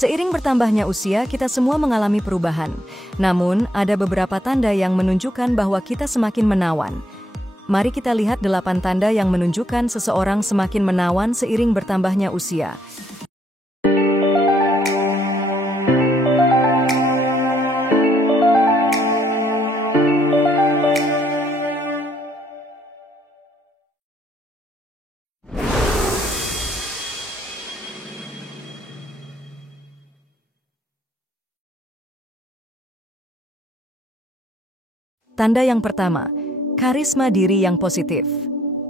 Seiring bertambahnya usia, kita semua mengalami perubahan. Namun, ada beberapa tanda yang menunjukkan bahwa kita semakin menawan. Mari kita lihat 8 tanda yang menunjukkan seseorang semakin menawan seiring bertambahnya usia. Tanda yang pertama, karisma diri yang positif.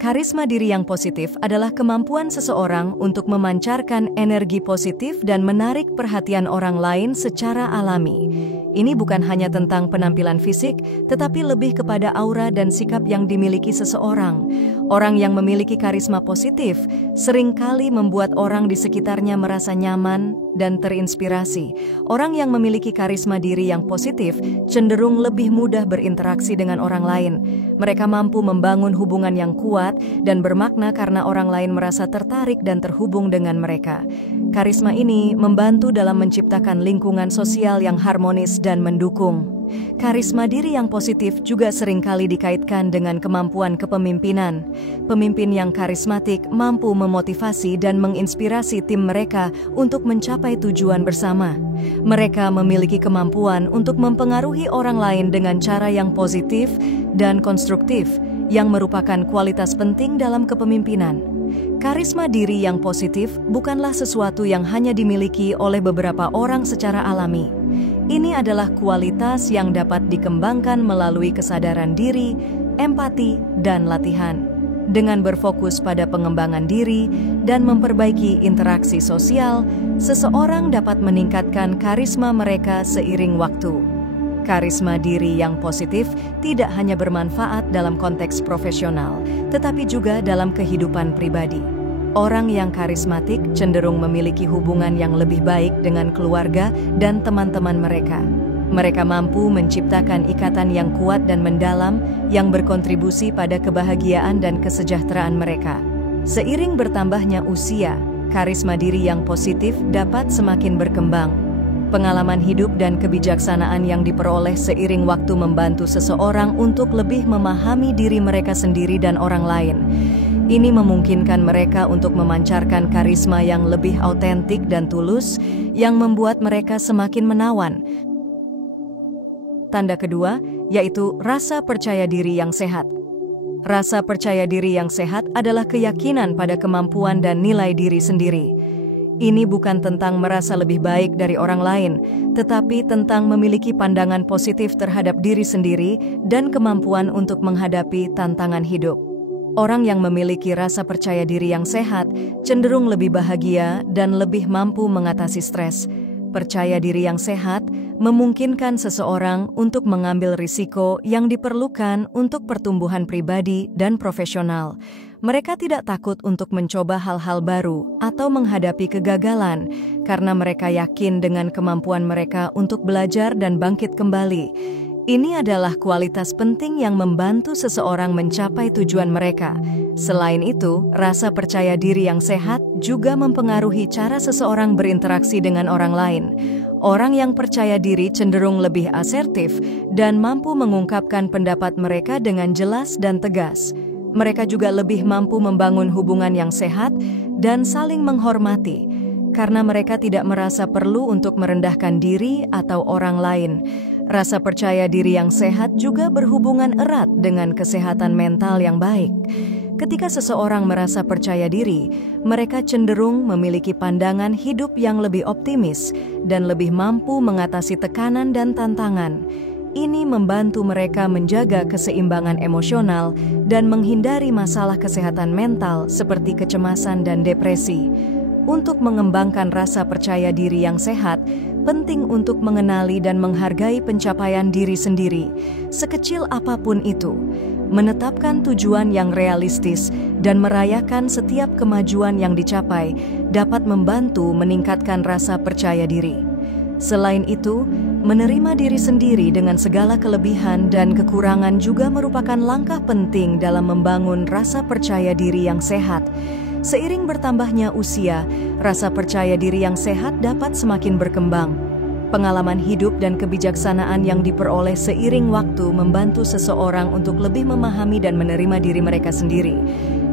Karisma diri yang positif adalah kemampuan seseorang untuk memancarkan energi positif dan menarik perhatian orang lain secara alami. Ini bukan hanya tentang penampilan fisik, tetapi lebih kepada aura dan sikap yang dimiliki seseorang. Orang yang memiliki karisma positif seringkali membuat orang di sekitarnya merasa nyaman dan terinspirasi. Orang yang memiliki karisma diri yang positif cenderung lebih mudah berinteraksi dengan orang lain. Mereka mampu membangun hubungan yang kuat dan bermakna karena orang lain merasa tertarik dan terhubung dengan mereka. Karisma ini membantu dalam menciptakan lingkungan sosial yang harmonis dan mendukung. Karisma diri yang positif juga seringkali dikaitkan dengan kemampuan kepemimpinan. Pemimpin yang karismatik mampu memotivasi dan menginspirasi tim mereka untuk mencapai tujuan bersama. Mereka memiliki kemampuan untuk mempengaruhi orang lain dengan cara yang positif dan konstruktif, yang merupakan kualitas penting dalam kepemimpinan. Karisma diri yang positif bukanlah sesuatu yang hanya dimiliki oleh beberapa orang secara alami. Ini adalah kualitas yang dapat dikembangkan melalui kesadaran diri, empati, dan latihan. Dengan berfokus pada pengembangan diri dan memperbaiki interaksi sosial, seseorang dapat meningkatkan karisma mereka seiring waktu. Karisma diri yang positif tidak hanya bermanfaat dalam konteks profesional, tetapi juga dalam kehidupan pribadi. Orang yang karismatik cenderung memiliki hubungan yang lebih baik dengan keluarga dan teman-teman mereka. Mereka mampu menciptakan ikatan yang kuat dan mendalam yang berkontribusi pada kebahagiaan dan kesejahteraan mereka. Seiring bertambahnya usia, karisma diri yang positif dapat semakin berkembang. Pengalaman hidup dan kebijaksanaan yang diperoleh seiring waktu membantu seseorang untuk lebih memahami diri mereka sendiri dan orang lain. Ini memungkinkan mereka untuk memancarkan karisma yang lebih autentik dan tulus, yang membuat mereka semakin menawan. Tanda kedua, yaitu rasa percaya diri yang sehat. Rasa percaya diri yang sehat adalah keyakinan pada kemampuan dan nilai diri sendiri. Ini bukan tentang merasa lebih baik dari orang lain, tetapi tentang memiliki pandangan positif terhadap diri sendiri dan kemampuan untuk menghadapi tantangan hidup. Orang yang memiliki rasa percaya diri yang sehat cenderung lebih bahagia dan lebih mampu mengatasi stres. Percaya diri yang sehat memungkinkan seseorang untuk mengambil risiko yang diperlukan untuk pertumbuhan pribadi dan profesional. Mereka tidak takut untuk mencoba hal-hal baru atau menghadapi kegagalan karena mereka yakin dengan kemampuan mereka untuk belajar dan bangkit kembali. Ini adalah kualitas penting yang membantu seseorang mencapai tujuan mereka. Selain itu, rasa percaya diri yang sehat juga mempengaruhi cara seseorang berinteraksi dengan orang lain. Orang yang percaya diri cenderung lebih asertif dan mampu mengungkapkan pendapat mereka dengan jelas dan tegas. Mereka juga lebih mampu membangun hubungan yang sehat dan saling menghormati, karena mereka tidak merasa perlu untuk merendahkan diri atau orang lain. Rasa percaya diri yang sehat juga berhubungan erat dengan kesehatan mental yang baik. Ketika seseorang merasa percaya diri, mereka cenderung memiliki pandangan hidup yang lebih optimis dan lebih mampu mengatasi tekanan dan tantangan. Ini membantu mereka menjaga keseimbangan emosional dan menghindari masalah kesehatan mental seperti kecemasan dan depresi. Untuk mengembangkan rasa percaya diri yang sehat, penting untuk mengenali dan menghargai pencapaian diri sendiri, sekecil apapun itu. Menetapkan tujuan yang realistis dan merayakan setiap kemajuan yang dicapai dapat membantu meningkatkan rasa percaya diri. Selain itu, menerima diri sendiri dengan segala kelebihan dan kekurangan juga merupakan langkah penting dalam membangun rasa percaya diri yang sehat. Seiring bertambahnya usia, rasa percaya diri yang sehat dapat semakin berkembang. Pengalaman hidup dan kebijaksanaan yang diperoleh seiring waktu membantu seseorang untuk lebih memahami dan menerima diri mereka sendiri.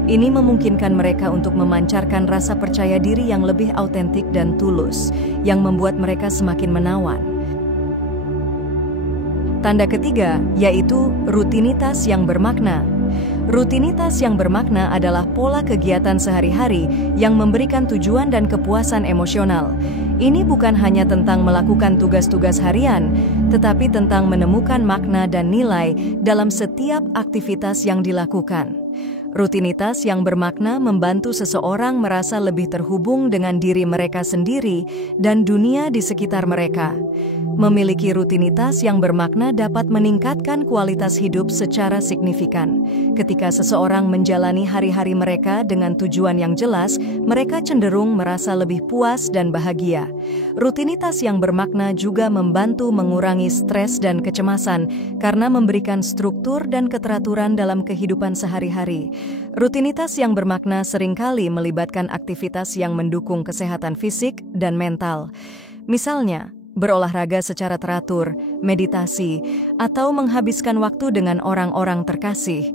Ini memungkinkan mereka untuk memancarkan rasa percaya diri yang lebih autentik dan tulus, yang membuat mereka semakin menawan. Tanda ketiga, yaitu rutinitas yang bermakna. Rutinitas yang bermakna adalah pola kegiatan sehari-hari yang memberikan tujuan dan kepuasan emosional. Ini bukan hanya tentang melakukan tugas-tugas harian, tetapi tentang menemukan makna dan nilai dalam setiap aktivitas yang dilakukan. Rutinitas yang bermakna membantu seseorang merasa lebih terhubung dengan diri mereka sendiri dan dunia di sekitar mereka. Memiliki rutinitas yang bermakna dapat meningkatkan kualitas hidup secara signifikan. Ketika seseorang menjalani hari-hari mereka dengan tujuan yang jelas, mereka cenderung merasa lebih puas dan bahagia. Rutinitas yang bermakna juga membantu mengurangi stres dan kecemasan karena memberikan struktur dan keteraturan dalam kehidupan sehari-hari. Rutinitas yang bermakna seringkali melibatkan aktivitas yang mendukung kesehatan fisik dan mental. Misalnya, berolahraga secara teratur, meditasi, atau menghabiskan waktu dengan orang-orang terkasih.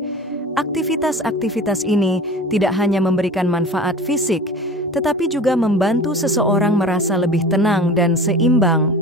Aktivitas-aktivitas ini tidak hanya memberikan manfaat fisik, tetapi juga membantu seseorang merasa lebih tenang dan seimbang.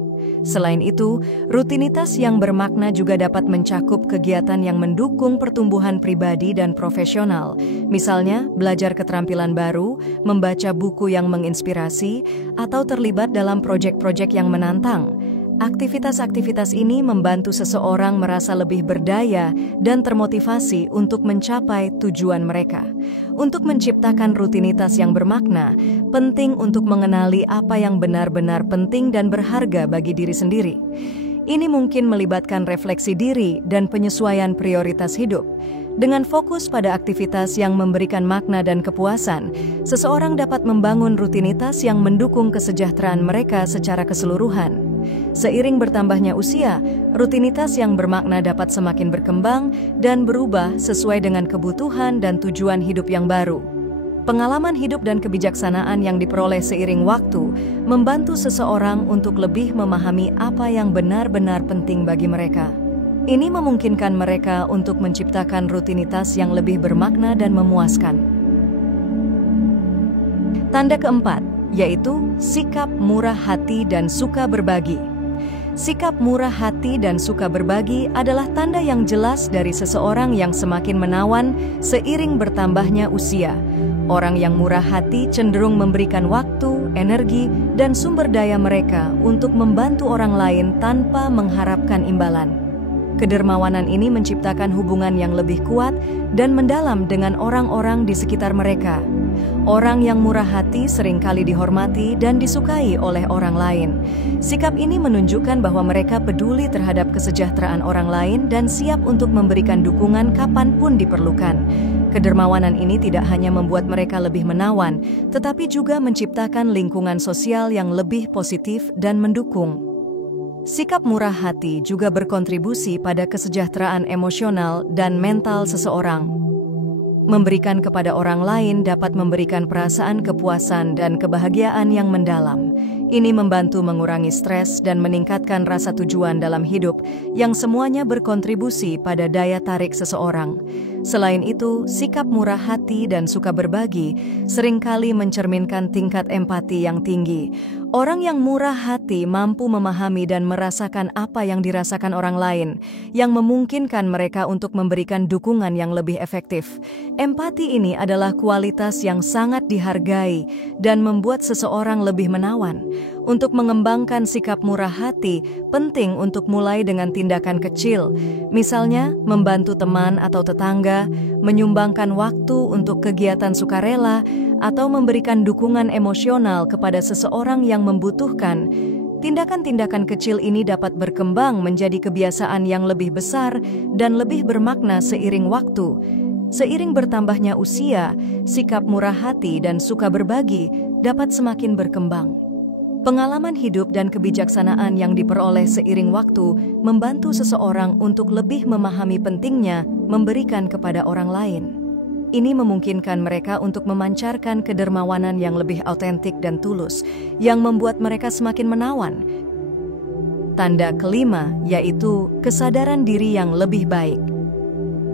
Selain itu, rutinitas yang bermakna juga dapat mencakup kegiatan yang mendukung pertumbuhan pribadi dan profesional. Misalnya, belajar keterampilan baru, membaca buku yang menginspirasi, atau terlibat dalam proyek-proyek yang menantang. Aktivitas-aktivitas ini membantu seseorang merasa lebih berdaya dan termotivasi untuk mencapai tujuan mereka. Untuk menciptakan rutinitas yang bermakna, penting untuk mengenali apa yang benar-benar penting dan berharga bagi diri sendiri. Ini mungkin melibatkan refleksi diri dan penyesuaian prioritas hidup. Dengan fokus pada aktivitas yang memberikan makna dan kepuasan, seseorang dapat membangun rutinitas yang mendukung kesejahteraan mereka secara keseluruhan. Seiring bertambahnya usia, rutinitas yang bermakna dapat semakin berkembang dan berubah sesuai dengan kebutuhan dan tujuan hidup yang baru. Pengalaman hidup dan kebijaksanaan yang diperoleh seiring waktu membantu seseorang untuk lebih memahami apa yang benar-benar penting bagi mereka. Ini memungkinkan mereka untuk menciptakan rutinitas yang lebih bermakna dan memuaskan. Tanda keempat, yaitu sikap murah hati dan suka berbagi. Sikap murah hati dan suka berbagi adalah tanda yang jelas dari seseorang yang semakin menawan seiring bertambahnya usia. Orang yang murah hati cenderung memberikan waktu, energi, dan sumber daya mereka untuk membantu orang lain tanpa mengharapkan imbalan. Kedermawanan ini menciptakan hubungan yang lebih kuat dan mendalam dengan orang-orang di sekitar mereka. Orang yang murah hati seringkali dihormati dan disukai oleh orang lain. Sikap ini menunjukkan bahwa mereka peduli terhadap kesejahteraan orang lain dan siap untuk memberikan dukungan kapanpun diperlukan. Kedermawanan ini tidak hanya membuat mereka lebih menawan, tetapi juga menciptakan lingkungan sosial yang lebih positif dan mendukung. Sikap murah hati juga berkontribusi pada kesejahteraan emosional dan mental seseorang. Memberikan kepada orang lain dapat memberikan perasaan kepuasan dan kebahagiaan yang mendalam. Ini membantu mengurangi stres dan meningkatkan rasa tujuan dalam hidup yang semuanya berkontribusi pada daya tarik seseorang. Selain itu, sikap murah hati dan suka berbagi seringkali mencerminkan tingkat empati yang tinggi. Orang yang murah hati mampu memahami dan merasakan apa yang dirasakan orang lain, yang memungkinkan mereka untuk memberikan dukungan yang lebih efektif. Empati ini adalah kualitas yang sangat dihargai dan membuat seseorang lebih menawan. Untuk mengembangkan sikap murah hati, penting untuk mulai dengan tindakan kecil. Misalnya, membantu teman atau tetangga, menyumbangkan waktu untuk kegiatan sukarela, atau memberikan dukungan emosional kepada seseorang yang membutuhkan. Tindakan-tindakan kecil ini dapat berkembang menjadi kebiasaan yang lebih besar dan lebih bermakna seiring waktu. Seiring bertambahnya usia, sikap murah hati dan suka berbagi dapat semakin berkembang. Pengalaman hidup dan kebijaksanaan yang diperoleh seiring waktu membantu seseorang untuk lebih memahami pentingnya memberikan kepada orang lain. Ini memungkinkan mereka untuk memancarkan kedermawanan yang lebih autentik dan tulus, yang membuat mereka semakin menawan. Tanda kelima, yaitu kesadaran diri yang lebih baik.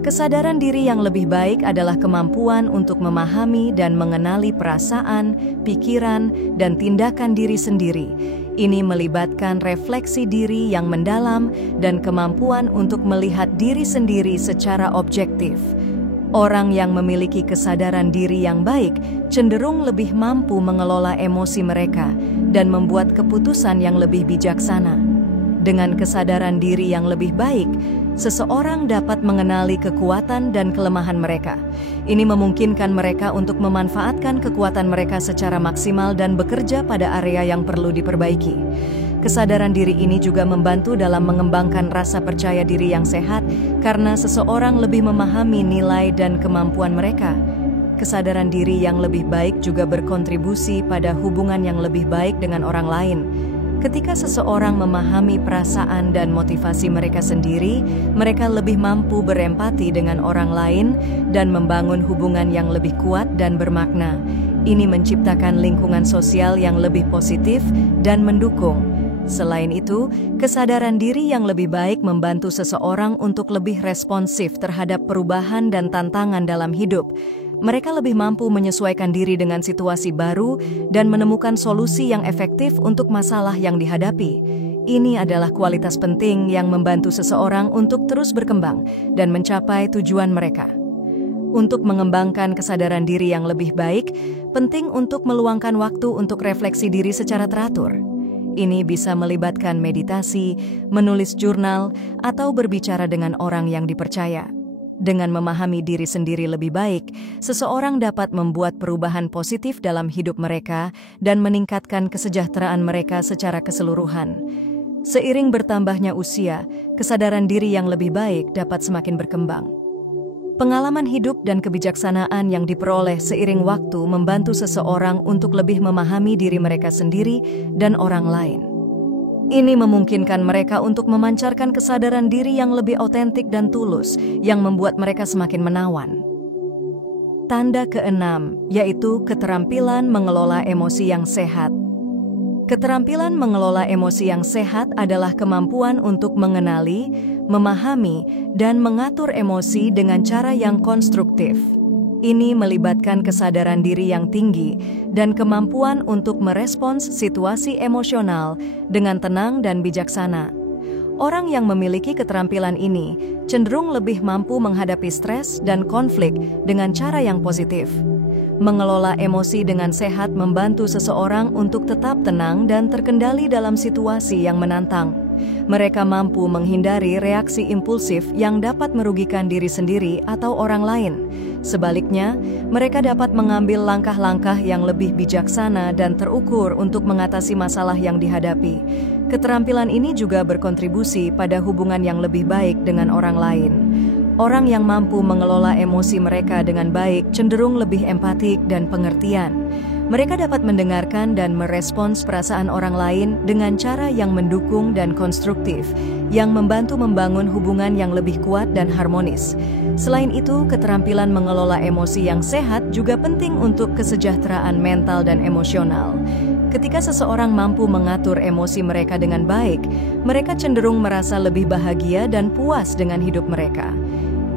Kesadaran diri yang lebih baik adalah kemampuan untuk memahami dan mengenali perasaan, pikiran, dan tindakan diri sendiri. Ini melibatkan refleksi diri yang mendalam dan kemampuan untuk melihat diri sendiri secara objektif. Orang yang memiliki kesadaran diri yang baik cenderung lebih mampu mengelola emosi mereka dan membuat keputusan yang lebih bijaksana. Dengan kesadaran diri yang lebih baik, seseorang dapat mengenali kekuatan dan kelemahan mereka. Ini memungkinkan mereka untuk memanfaatkan kekuatan mereka secara maksimal dan bekerja pada area yang perlu diperbaiki. Kesadaran diri ini juga membantu dalam mengembangkan rasa percaya diri yang sehat karena seseorang lebih memahami nilai dan kemampuan mereka. Kesadaran diri yang lebih baik juga berkontribusi pada hubungan yang lebih baik dengan orang lain. Ketika seseorang memahami perasaan dan motivasi mereka sendiri, mereka lebih mampu berempati dengan orang lain dan membangun hubungan yang lebih kuat dan bermakna. Ini menciptakan lingkungan sosial yang lebih positif dan mendukung. Selain itu, kesadaran diri yang lebih baik membantu seseorang untuk lebih responsif terhadap perubahan dan tantangan dalam hidup. Mereka lebih mampu menyesuaikan diri dengan situasi baru dan menemukan solusi yang efektif untuk masalah yang dihadapi. Ini adalah kualitas penting yang membantu seseorang untuk terus berkembang dan mencapai tujuan mereka. Untuk mengembangkan kesadaran diri yang lebih baik, penting untuk meluangkan waktu untuk refleksi diri secara teratur. Ini bisa melibatkan meditasi, menulis jurnal, atau berbicara dengan orang yang dipercaya. Dengan memahami diri sendiri lebih baik, seseorang dapat membuat perubahan positif dalam hidup mereka dan meningkatkan kesejahteraan mereka secara keseluruhan. Seiring bertambahnya usia, kesadaran diri yang lebih baik dapat semakin berkembang. Pengalaman hidup dan kebijaksanaan yang diperoleh seiring waktu membantu seseorang untuk lebih memahami diri mereka sendiri dan orang lain. Ini memungkinkan mereka untuk memancarkan kesadaran diri yang lebih autentik dan tulus, yang membuat mereka semakin menawan. Tanda keenam, yaitu keterampilan mengelola emosi yang sehat. Keterampilan mengelola emosi yang sehat adalah kemampuan untuk mengenali, memahami, dan mengatur emosi dengan cara yang konstruktif. Ini melibatkan kesadaran diri yang tinggi dan kemampuan untuk merespons situasi emosional dengan tenang dan bijaksana. Orang yang memiliki keterampilan ini cenderung lebih mampu menghadapi stres dan konflik dengan cara yang positif. Mengelola emosi dengan sehat membantu seseorang untuk tetap tenang dan terkendali dalam situasi yang menantang. Mereka mampu menghindari reaksi impulsif yang dapat merugikan diri sendiri atau orang lain. Sebaliknya, mereka dapat mengambil langkah-langkah yang lebih bijaksana dan terukur untuk mengatasi masalah yang dihadapi. Keterampilan ini juga berkontribusi pada hubungan yang lebih baik dengan orang lain. Orang yang mampu mengelola emosi mereka dengan baik cenderung lebih empatik dan pengertian. Mereka dapat mendengarkan dan merespons perasaan orang lain dengan cara yang mendukung dan konstruktif, yang membantu membangun hubungan yang lebih kuat dan harmonis. Selain itu, keterampilan mengelola emosi yang sehat juga penting untuk kesejahteraan mental dan emosional. Ketika seseorang mampu mengatur emosi mereka dengan baik, mereka cenderung merasa lebih bahagia dan puas dengan hidup mereka.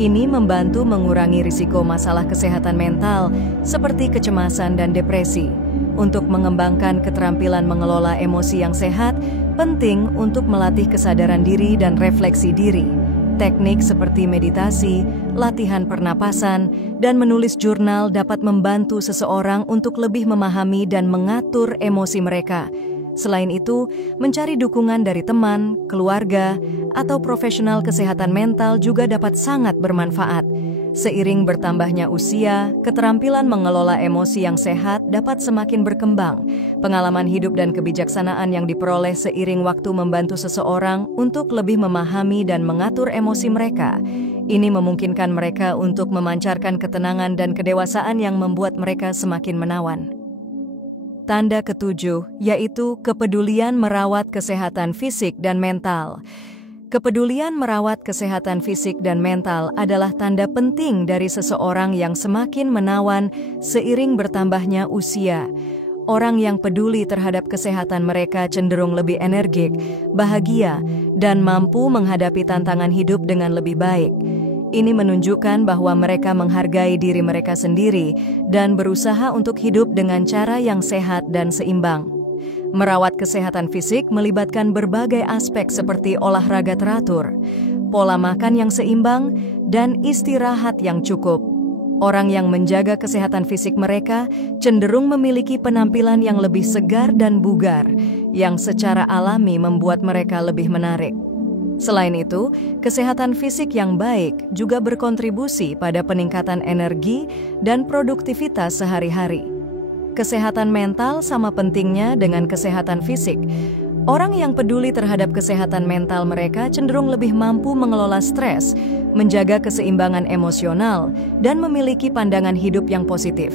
Ini membantu mengurangi risiko masalah kesehatan mental seperti kecemasan dan depresi. Untuk mengembangkan keterampilan mengelola emosi yang sehat, penting untuk melatih kesadaran diri dan refleksi diri. Teknik seperti meditasi, latihan pernapasan, dan menulis jurnal dapat membantu seseorang untuk lebih memahami dan mengatur emosi mereka. Selain itu, mencari dukungan dari teman, keluarga, atau profesional kesehatan mental juga dapat sangat bermanfaat. Seiring bertambahnya usia, keterampilan mengelola emosi yang sehat dapat semakin berkembang. Pengalaman hidup dan kebijaksanaan yang diperoleh seiring waktu membantu seseorang untuk lebih memahami dan mengatur emosi mereka. Ini memungkinkan mereka untuk memancarkan ketenangan dan kedewasaan yang membuat mereka semakin menawan. Tanda ketujuh, yaitu kepedulian merawat kesehatan fisik dan mental. Kepedulian merawat kesehatan fisik dan mental adalah tanda penting dari seseorang yang semakin menawan seiring bertambahnya usia. Orang yang peduli terhadap kesehatan mereka cenderung lebih energik, bahagia, dan mampu menghadapi tantangan hidup dengan lebih baik. Ini menunjukkan bahwa mereka menghargai diri mereka sendiri dan berusaha untuk hidup dengan cara yang sehat dan seimbang. Merawat kesehatan fisik melibatkan berbagai aspek seperti olahraga teratur, pola makan yang seimbang, dan istirahat yang cukup. Orang yang menjaga kesehatan fisik mereka cenderung memiliki penampilan yang lebih segar dan bugar, yang secara alami membuat mereka lebih menarik. Selain itu, kesehatan fisik yang baik juga berkontribusi pada peningkatan energi dan produktivitas sehari-hari. Kesehatan mental sama pentingnya dengan kesehatan fisik. Orang yang peduli terhadap kesehatan mental mereka cenderung lebih mampu mengelola stres, menjaga keseimbangan emosional, dan memiliki pandangan hidup yang positif.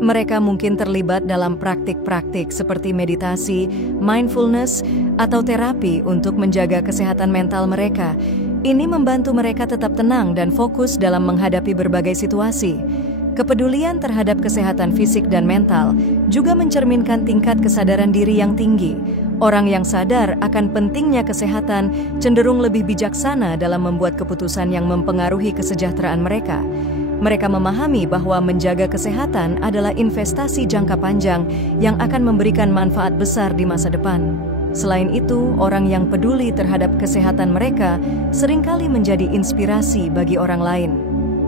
Mereka mungkin terlibat dalam praktik-praktik seperti meditasi, mindfulness, atau terapi untuk menjaga kesehatan mental mereka. Ini membantu mereka tetap tenang dan fokus dalam menghadapi berbagai situasi. Kepedulian terhadap kesehatan fisik dan mental juga mencerminkan tingkat kesadaran diri yang tinggi. Orang yang sadar akan pentingnya kesehatan cenderung lebih bijaksana dalam membuat keputusan yang mempengaruhi kesejahteraan mereka. Mereka memahami bahwa menjaga kesehatan adalah investasi jangka panjang yang akan memberikan manfaat besar di masa depan. Selain itu, orang yang peduli terhadap kesehatan mereka seringkali menjadi inspirasi bagi orang lain.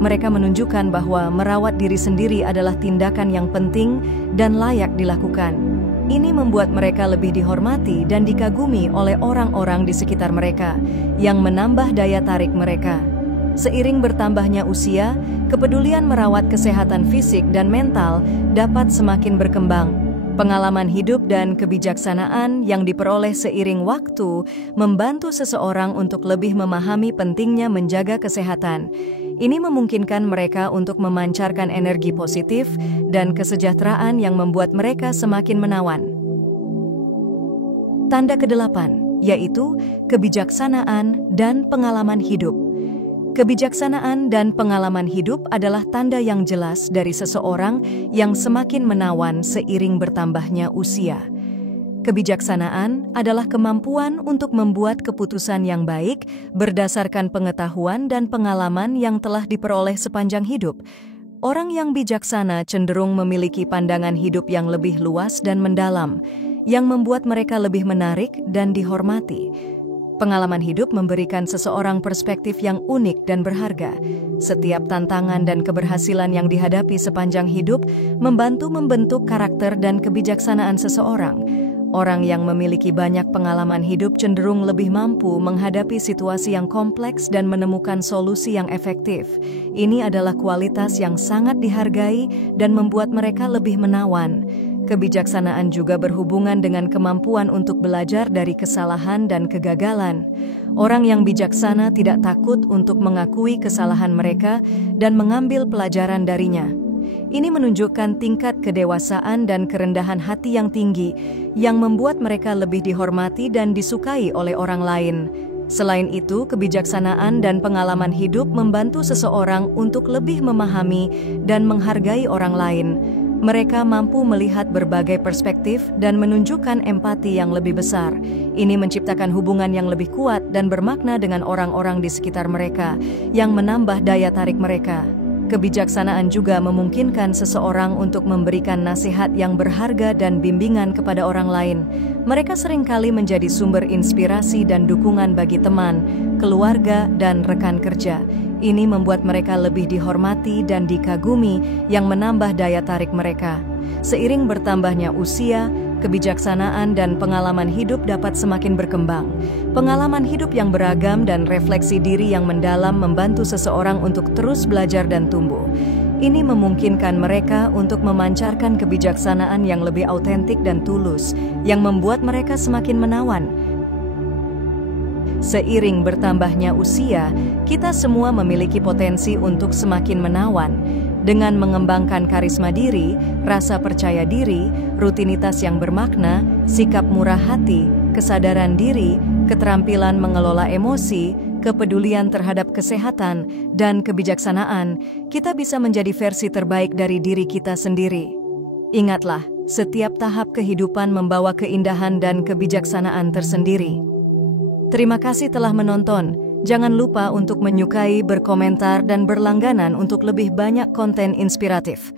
Mereka menunjukkan bahwa merawat diri sendiri adalah tindakan yang penting dan layak dilakukan. Ini membuat mereka lebih dihormati dan dikagumi oleh orang-orang di sekitar mereka, yang menambah daya tarik mereka. Seiring bertambahnya usia, kepedulian merawat kesehatan fisik dan mental dapat semakin berkembang. Pengalaman hidup dan kebijaksanaan yang diperoleh seiring waktu membantu seseorang untuk lebih memahami pentingnya menjaga kesehatan. Ini memungkinkan mereka untuk memancarkan energi positif dan kesejahteraan yang membuat mereka semakin menawan. Tanda ke-8, yaitu kebijaksanaan dan pengalaman hidup. Kebijaksanaan dan pengalaman hidup adalah tanda yang jelas dari seseorang yang semakin menawan seiring bertambahnya usia. Kebijaksanaan adalah kemampuan untuk membuat keputusan yang baik berdasarkan pengetahuan dan pengalaman yang telah diperoleh sepanjang hidup. Orang yang bijaksana cenderung memiliki pandangan hidup yang lebih luas dan mendalam, yang membuat mereka lebih menarik dan dihormati. Pengalaman hidup memberikan seseorang perspektif yang unik dan berharga. Setiap tantangan dan keberhasilan yang dihadapi sepanjang hidup membantu membentuk karakter dan kebijaksanaan seseorang. Orang yang memiliki banyak pengalaman hidup cenderung lebih mampu menghadapi situasi yang kompleks dan menemukan solusi yang efektif. Ini adalah kualitas yang sangat dihargai dan membuat mereka lebih menawan. Kebijaksanaan juga berhubungan dengan kemampuan untuk belajar dari kesalahan dan kegagalan. Orang yang bijaksana tidak takut untuk mengakui kesalahan mereka dan mengambil pelajaran darinya. Ini menunjukkan tingkat kedewasaan dan kerendahan hati yang tinggi, yang membuat mereka lebih dihormati dan disukai oleh orang lain. Selain itu, kebijaksanaan dan pengalaman hidup membantu seseorang untuk lebih memahami dan menghargai orang lain. Mereka mampu melihat berbagai perspektif dan menunjukkan empati yang lebih besar. Ini menciptakan hubungan yang lebih kuat dan bermakna dengan orang-orang di sekitar mereka, yang menambah daya tarik mereka. Kebijaksanaan juga memungkinkan seseorang untuk memberikan nasihat yang berharga dan bimbingan kepada orang lain. Mereka seringkali menjadi sumber inspirasi dan dukungan bagi teman, keluarga, dan rekan kerja. Ini membuat mereka lebih dihormati dan dikagumi, yang menambah daya tarik mereka. Seiring bertambahnya usia, kebijaksanaan dan pengalaman hidup dapat semakin berkembang. Pengalaman hidup yang beragam dan refleksi diri yang mendalam membantu seseorang untuk terus belajar dan tumbuh. Ini memungkinkan mereka untuk memancarkan kebijaksanaan yang lebih autentik dan tulus, yang membuat mereka semakin menawan. Seiring bertambahnya usia, kita semua memiliki potensi untuk semakin menawan. Dengan mengembangkan karisma diri, rasa percaya diri, rutinitas yang bermakna, sikap murah hati, kesadaran diri, keterampilan mengelola emosi, kepedulian terhadap kesehatan, dan kebijaksanaan, kita bisa menjadi versi terbaik dari diri kita sendiri. Ingatlah, setiap tahap kehidupan membawa keindahan dan kebijaksanaan tersendiri. Terima kasih telah menonton. Jangan lupa untuk menyukai, berkomentar, dan berlangganan untuk lebih banyak konten inspiratif.